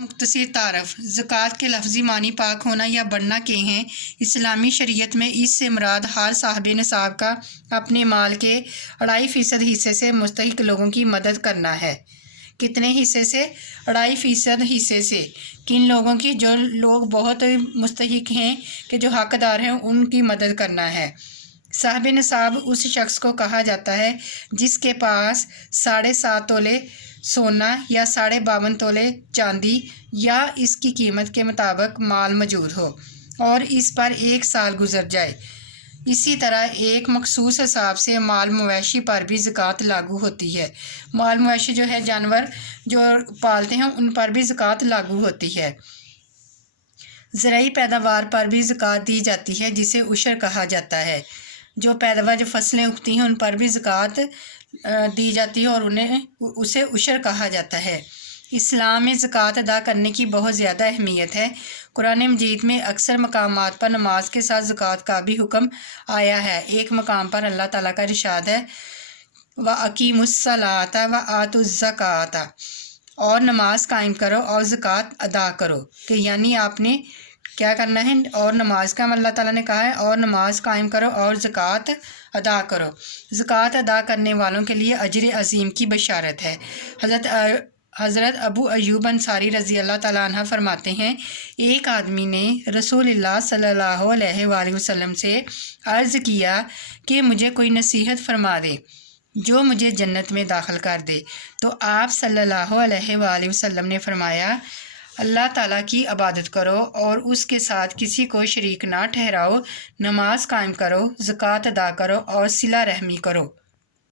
مختصر تعارف۔ زکوٰۃ کے لفظی معنی پاک ہونا یا بڑھنا کے ہیں۔ اسلامی شریعت میں اس سے مراد ہر صاحب نصاب کا اپنے مال کے 2.5% حصے سے مستحق لوگوں کی مدد کرنا ہے۔ کتنے حصے سے؟ 2.5% حصے سے۔ کن لوگوں کی؟ جو لوگ بہت مستحق ہیں کہ جو حقدار ہیں ان کی مدد کرنا ہے۔ صاحب نصاب اس شخص کو کہا جاتا ہے جس کے پاس 7.5 تولے سونا یا 52.5 تولے چاندی یا اس کی قیمت کے مطابق مال موجود ہو اور اس پر 1 سال گزر جائے۔ اسی طرح ایک مخصوص حساب سے مال مویشی پر بھی زکوٰۃ لاگو ہوتی ہے۔ مال مویشی جو ہے جانور جو پالتے ہیں ان پر بھی زکوٰۃ لاگو ہوتی ہے۔ زرعی پیداوار پر بھی زکوٰۃ دی جاتی ہے جسے عشر کہا جاتا ہے۔ جو پیداوار جو فصلیں اگتی ہیں ان پر بھی زکوٰۃ دی جاتی ہے اور اسے عشر کہا جاتا ہے۔ اسلام میں زکوٰۃ ادا کرنے کی بہت زیادہ اہمیت ہے۔ قرآن مجید میں اکثر مقامات پر نماز کے ساتھ زکوٰۃ کا بھی حکم آیا ہے۔ ایک مقام پر اللہ تعالیٰ کا ارشاد ہے وَأَقِیمُوا الصَّلَاةَ وَآتُوا الزَّکَاةَ، اور نماز قائم کرو اور زکوٰۃ ادا کرو، کہ یعنی آپ نے کیا کرنا ہے؟ اور نماز کا اللہ تعالیٰ نے کہا ہے اور نماز قائم کرو اور زکوٰۃ ادا کرو۔ زکوٰۃ ادا کرنے والوں کے لیے اجر عظیم کی بشارت ہے۔ حضرت ابو ایوب انصاری رضی اللہ تعالیٰ عنہ فرماتے ہیں ایک آدمی نے رسول اللہ صلی اللہ علیہ وآلہ وسلم سے عرض کیا کہ مجھے کوئی نصیحت فرما دے جو مجھے جنت میں داخل کر دے، تو آپ صلی اللہ علیہ وآلہ وسلم نے فرمایا اللہ تعالیٰ کی عبادت کرو اور اس کے ساتھ کسی کو شریک نہ ٹھہراؤ، نماز قائم کرو، زکوٰۃ ادا کرو اور صلہ رحمی کرو۔